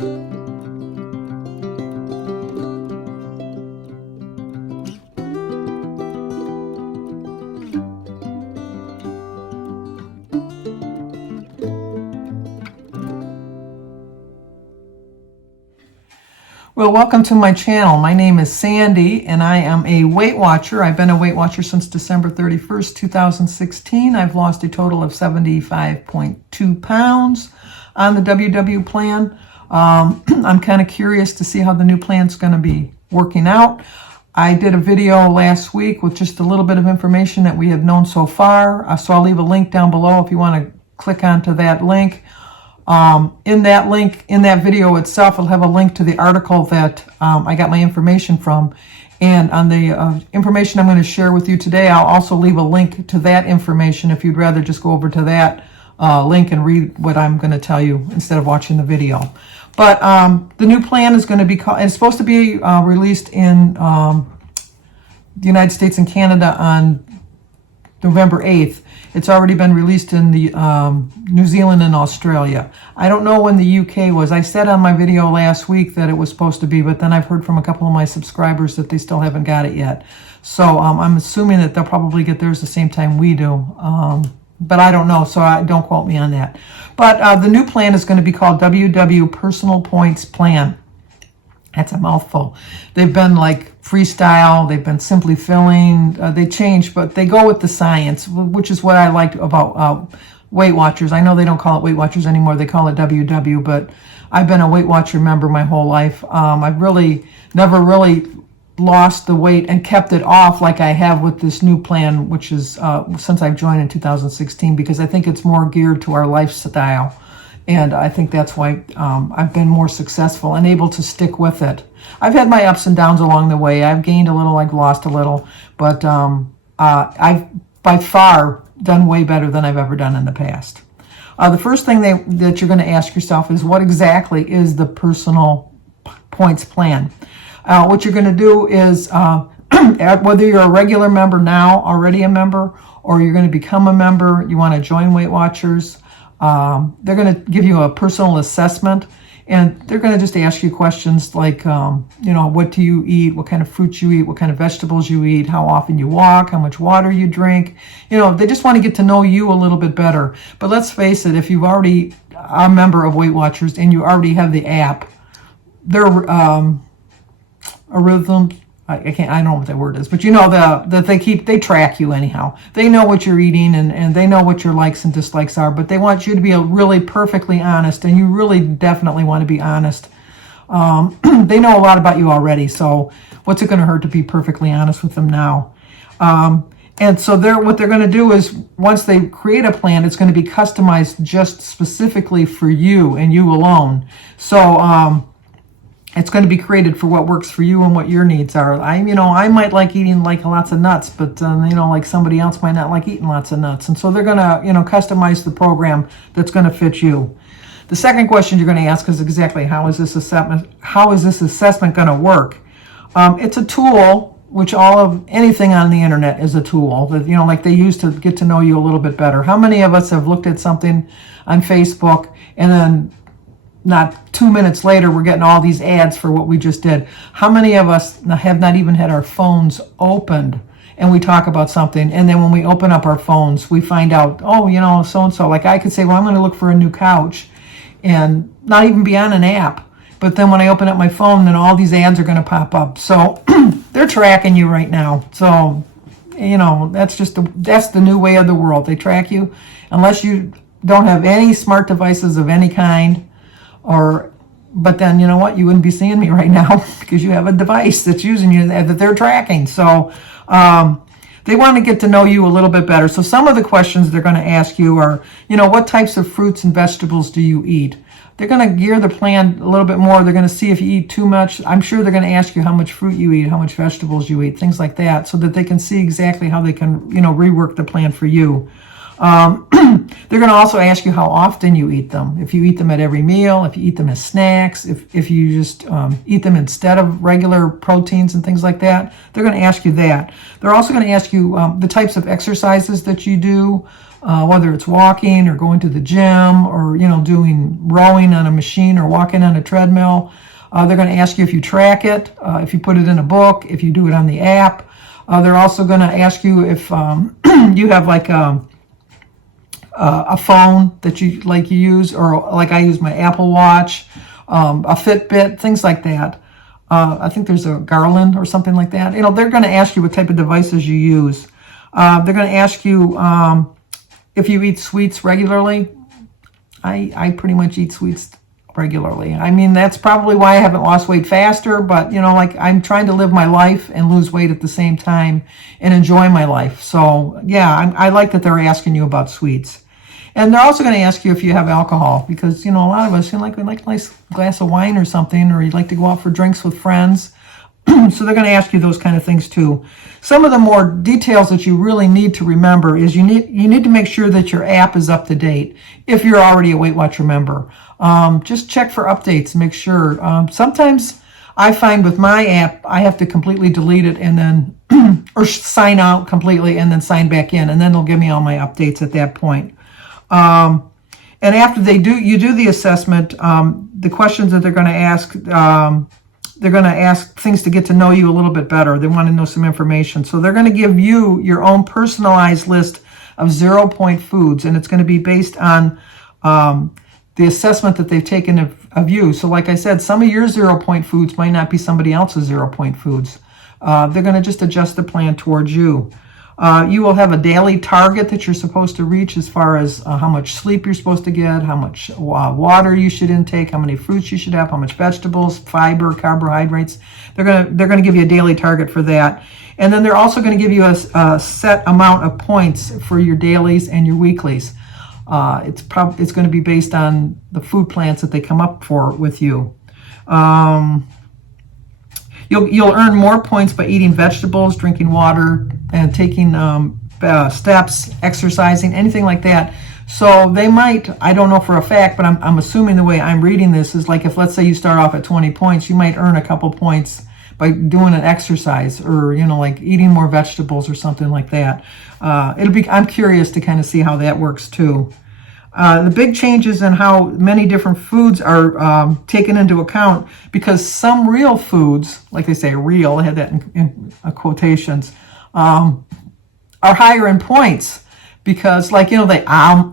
Well, welcome to my channel. My name is Sandy and I am a Weight Watcher. I've been a Weight Watcher since December 31st, 2016. I've lost a total of 75.2 pounds on the WW plan. I'm kind of curious to see how the new plan's going to be working out. I did a video last week with just a little bit of information that we have known so far. So I'll leave a link down below if you want to click onto that link. In that video itself, I'll have a link to the article that I got my information from. And on the information I'm going to share with you today, I'll also leave a link to that information if you'd rather just go over to that link and read what I'm going to tell you instead of watching the video. But the new plan is going to be it's supposed to be released in the United States and Canada on November 8th. It's already been released in the New Zealand and Australia. I don't know when the UK was. I said on my video last week that it was supposed to be, but then I've heard from a couple of my subscribers that they still haven't got it yet. So I'm assuming that they'll probably get theirs the same time we do. But I don't know, so don't quote me on that. But the new plan is going to be called WW Personal Points Plan. That's a mouthful. They've been like freestyle, they've been simply filling, they change, but they go with the science, which is what I liked about Weight Watchers. I know they don't call it Weight Watchers anymore, they call it WW, but I've been a Weight Watcher member my whole life. I've really never really lost the weight and kept it off like I have with this new plan, which is since I've joined in 2016, because I think it's more geared to our lifestyle. And I think that's why I've been more successful and able to stick with it. I've had my ups and downs along the way. I've gained a little, I've lost a little, but I've by far done way better than I've ever done in the past. The first thing that you're going to ask yourself is, what exactly is the personal points plan? What you're going to do is, whether you're a regular member now, already a member, or you're going to become a member, you want to join Weight Watchers, they're going to give you a personal assessment, and they're going to just ask you questions like, what do you eat, what kind of fruits you eat, what kind of vegetables you eat, how often you walk, how much water you drink. They just want to get to know you a little bit better. But let's face it, if you've already are a member of Weight Watchers and you already have the app, their Realism, I don't know what that word is, but that they track you anyhow. They know what you're eating and they know what your likes and dislikes are, but they want you to be really perfectly honest, and you really definitely want to be honest. They know a lot about you already, so what's it going to hurt to be perfectly honest with them now? And so what they're going to do is, once they create a plan, it's going to be customized just specifically for you and you alone. So it's going to be created for what works for you and what your needs are. I might like eating like lots of nuts, but like somebody else might not like eating lots of nuts. And so they're going to, customize the program that's going to fit you. The second question you're going to ask is exactly how is this assessment going to work? It's a tool, which anything on the internet is a tool that, like they use to get to know you a little bit better. How many of us have looked at something on Facebook and then not 2 minutes later, we're getting all these ads for what we just did? How many of us have not even had our phones opened and we talk about something, and then when we open up our phones, we find out, so-and-so, like I could say, well, I'm going to look for a new couch and not even be on an app. But then when I open up my phone, then all these ads are going to pop up. So they're tracking you right now. So, that's the new way of the world. They track you unless you don't have any smart devices of any kind. But then you know what? You wouldn't be seeing me right now because you have a device that's using you that they're tracking. So they want to get to know you a little bit better. So some of the questions they're going to ask you are, what types of fruits and vegetables do you eat? They're going to gear the plan a little bit more. They're going to see if you eat too much. I'm sure they're going to ask you how much fruit you eat, how much vegetables you eat, things like that, so that they can see exactly how they can, rework the plan for you. They're going to also ask you how often you eat them. If you eat them at every meal, if you eat them as snacks, if you just eat them instead of regular proteins and things like that. They're going to ask you that. They're also going to ask you the types of exercises that you do, whether it's walking or going to the gym or, doing rowing on a machine or walking on a treadmill. They're going to ask you if you track it, if you put it in a book, if you do it on the app. They're also going to ask you if you have like a phone that you use, or like I use my Apple Watch, a Fitbit, things like that. I think there's a Garland or something like that. They're going to ask you what type of devices you use. They're going to ask you if you eat sweets regularly. I pretty much eat sweets regularly. I mean, that's probably why I haven't lost weight faster, but I'm trying to live my life and lose weight at the same time and enjoy my life. So yeah, I like that they're asking you about sweets. And they're also going to ask you if you have alcohol, because a lot of us we like a nice glass of wine or something, or you'd like to go out for drinks with friends. So they're going to ask you those kind of things too. Some of the more details that you really need to remember is you need to make sure that your app is up to date. If you're already a Weight Watcher member, just check for updates. Make sure. Sometimes I find with my app I have to completely delete it and then or sign out completely and then sign back in, and then they'll give me all my updates at that point. And after you do the assessment, the questions that they're going to ask. They're going to ask things to get to know you a little bit better. They want to know some information. So they're going to give you your own personalized list of 0-point foods, and it's going to be based on the assessment that they've taken of you. So like I said, some of your 0-point foods might not be somebody else's 0-point foods. They're going to just adjust the plan towards you. You will have a daily target that you're supposed to reach as far as how much sleep you're supposed to get, how much water you should intake, how many fruits you should have, how much vegetables, fiber, carbohydrates. They're gonna give you a daily target for that. And then they're also going to give you a set amount of points for your dailies and your weeklies. It's going to be based on the food plans that they come up for with you. You'll earn more points by eating vegetables, drinking water, and taking steps, exercising, anything like that. So they might, I don't know for a fact, but I'm assuming the way I'm reading this is like if, let's say you start off at 20 points, you might earn a couple points by doing an exercise or, like eating more vegetables or something like that. I'm curious to kind of see how that works too. The big changes in how many different foods are taken into account, because some real foods, like they say real, I had that in quotations, are higher in points because like, the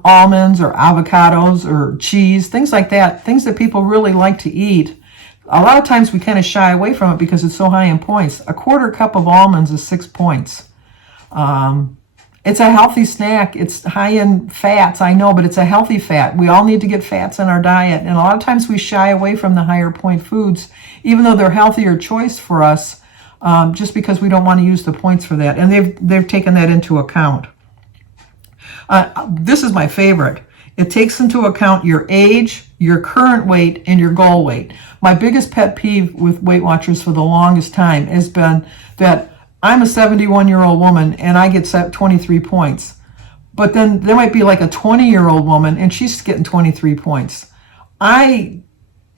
almonds or avocados or cheese, things like that, things that people really like to eat. A lot of times we kind of shy away from it because it's so high in points. A quarter cup of almonds is 6 points. It's a healthy snack. It's high in fats, I know, but it's a healthy fat. We all need to get fats in our diet. And a lot of times we shy away from the higher point foods, even though they're healthier choice for us, just because we don't want to use the points for that. And they've taken that into account. This is my favorite. It takes into account your age, your current weight, and your goal weight. My biggest pet peeve with Weight Watchers for the longest time has been that I'm a 71-year-old woman and I get set 23 points. But then there might be like a 20-year-old woman and she's getting 23 points. My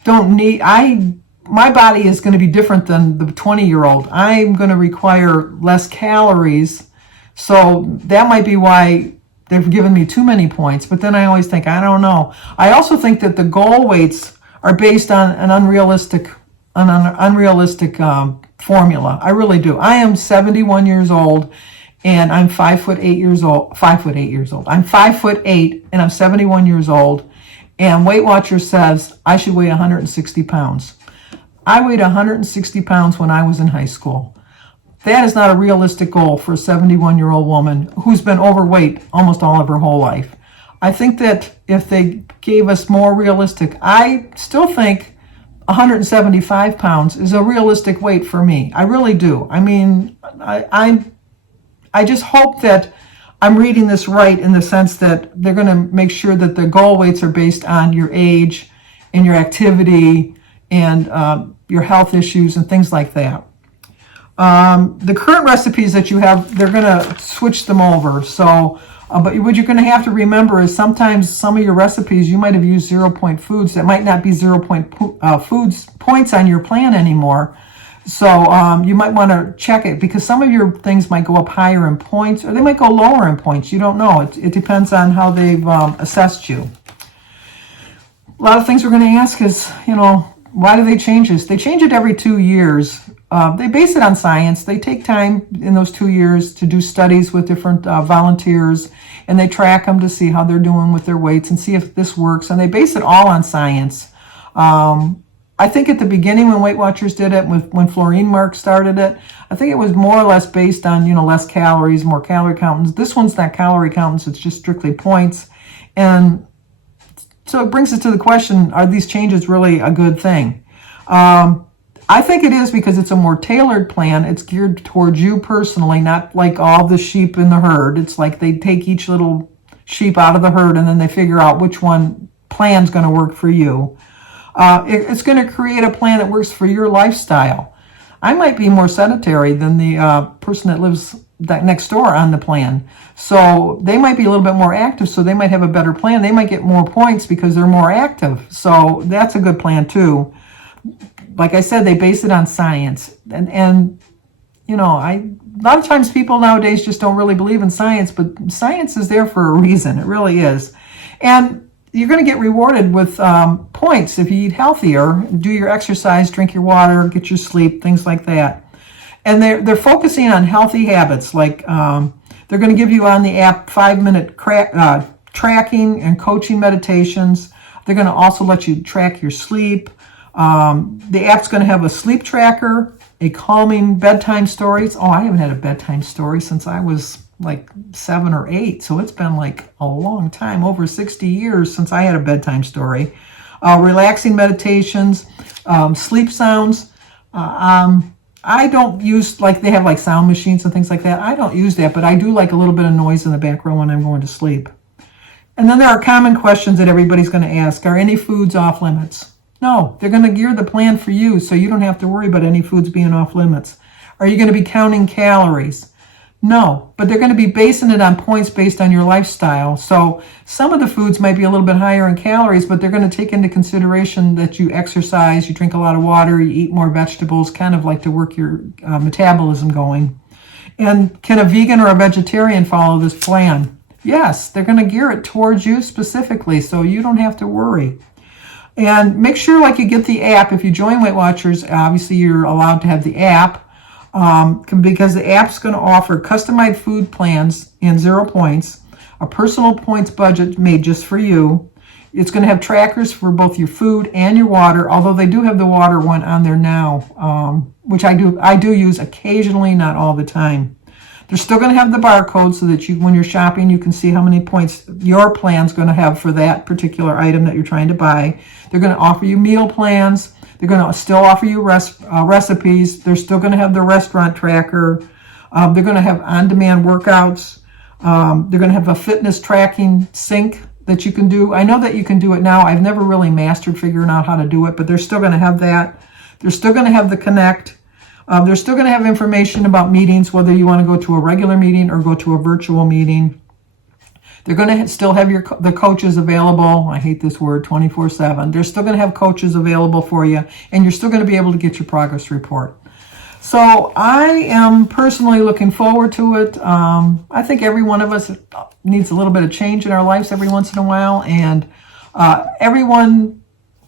body is going to be different than the 20-year-old. I'm going to require less calories. So that might be why they've given me too many points. But then I always think, I don't know. I also think that the goal weights are based on an unrealistic formula. I really do. I am 71 years old and I'm 5'8" years old. I'm 5'8" and I'm 71 years old. And Weight Watchers says I should weigh 160 pounds. I weighed 160 pounds when I was in high school. That is not a realistic goal for a 71-year-old woman who's been overweight almost all of her whole life. I think that if they gave us more realistic, I still think 175 pounds is a realistic weight for me. I really do. I mean, I just hope that I'm reading this right in the sense that they're going to make sure that the goal weights are based on your age and your activity and your health issues and things like that. The current recipes that you have, they're going to switch them over. So, but what you're going to have to remember is sometimes some of your recipes, you might have used 0-point foods that might not be 0-point points on your plan anymore. So you might want to check it, because some of your things might go up higher in points, or they might go lower in points. You don't know. It depends on how they've assessed you. A lot of things we're going to ask is, why do they change this? They change it every 2 years. They base it on science. They take time in those 2 years to do studies with different volunteers, and they track them to see how they're doing with their weights and see if this works. And they base it all on science. I think at the beginning when Weight Watchers did it, when Florine Mark started it, I think it was more or less based on, less calories, more calorie countings. This one's not calorie countings, it's just strictly points. And so it brings us to the question, are these changes really a good thing? I think it is, because it's a more tailored plan. It's geared towards you personally, not like all the sheep in the herd. It's like they take each little sheep out of the herd and then they figure out which one plan's going to work for you. It's going to create a plan that works for your lifestyle. I might be more sedentary than the person that lives next door on the plan. So they might be a little bit more active, so they might have a better plan. They might get more points because they're more active. So that's a good plan too. Like I said, they base it on science. And a lot of times people nowadays just don't really believe in science, but science is there for a reason. It really is. And you're going to get rewarded with points if you eat healthier, do your exercise, drink your water, get your sleep, things like that. And they're focusing on healthy habits. Like they're going to give you on the app 5-minute tracking and coaching meditations. They're going to also let you track your sleep. The app's going to have a sleep tracker, a calming bedtime stories. Oh, I haven't had a bedtime story since I was like 7 or 8, so it's been like a long time, over 60 years since I had a bedtime story. Relaxing meditations, sleep sounds. I don't use, like they have like sound machines and things like that. I don't use that, but I do like a little bit of noise in the background when I'm going to sleep. And then there are common questions that everybody's going to ask. Are any foods off limits? No, they're going to gear the plan for you, so you don't have to worry about any foods being off limits. Are you going to be counting calories? No, but they're going to be basing it on points based on your lifestyle. So some of the foods might be a little bit higher in calories, but they're going to take into consideration that you exercise, you drink a lot of water, you eat more vegetables, kind of like to work your metabolism going. And can a vegan or a vegetarian follow this plan? Yes, they're going to gear it towards you specifically, so you don't have to worry. And make sure, like, you get the app. If you join Weight Watchers, obviously you're allowed to have the app. Because the app's going to offer customized food plans and 0 points, a personal points budget made just for you. It's going to have trackers for both your food and your water, although they do have the water one on there now, which I do use occasionally, not all the time. They're still going to have the barcode so that when you're shopping, you can see how many points your plan's going to have for that particular item that you're trying to buy. They're going to offer you meal plans. They're going to still offer you recipes. They're still going to have the restaurant tracker. They're going to have on-demand workouts. They're going to have a fitness tracking sync that you can do. I know that you can do it now. I've never really mastered figuring out how to do it, but they're still going to have that. They're still going to have the Connect. They're still going to have information about meetings, whether you want to go to a regular meeting or go to a virtual meeting. They're going to still have the coaches available. I hate this word, 24/7. They're still going to have coaches available for you, and you're still going to be able to get your progress report. So I am personally looking forward to it. I think every one of us needs a little bit of change in our lives every once in a while, and every one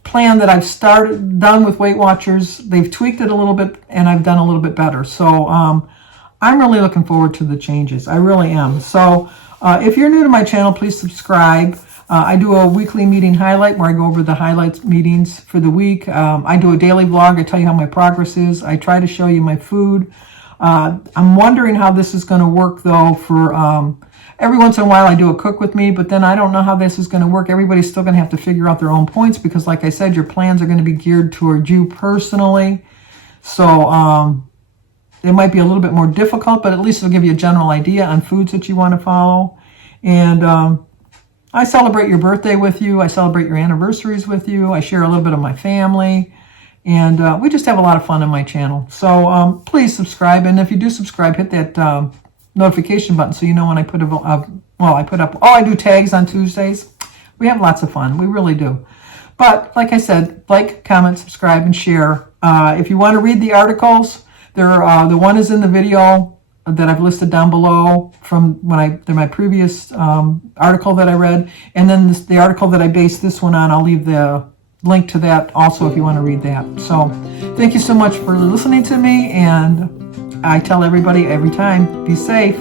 plan that I've done with Weight Watchers, they've tweaked it a little bit, and I've done a little bit better. So I'm really looking forward to the changes. I really am. So if you're new to my channel, please subscribe. I do a weekly meeting highlight where I go over the highlights meetings for the week. I do a daily vlog. I tell you how my progress is. I try to show you my food. I'm wondering how this is going to work, though, for every once in a while I do a cook with me, but then I don't know how this is going to work. Everybody's still going to have to figure out their own points because, like I said, your plans are going to be geared toward you personally. So it might be a little bit more difficult, but at least it'll give you a general idea on foods that you want to follow. And I celebrate your birthday with you. I celebrate your anniversaries with you. I share a little bit of my family. And we just have a lot of fun on my channel. So please subscribe. And if you do subscribe, hit that notification button so you know when I put I do tags on Tuesdays. We have lots of fun. We really do. But like I said, like, comment, subscribe, and share. If you want to read the articles, the one is in the video that I've listed down below from my previous article that I read, and then the article that I based this one on. I'll leave the link to that also if you want to read that. So thank you so much for listening to me, and I tell everybody every time, be safe.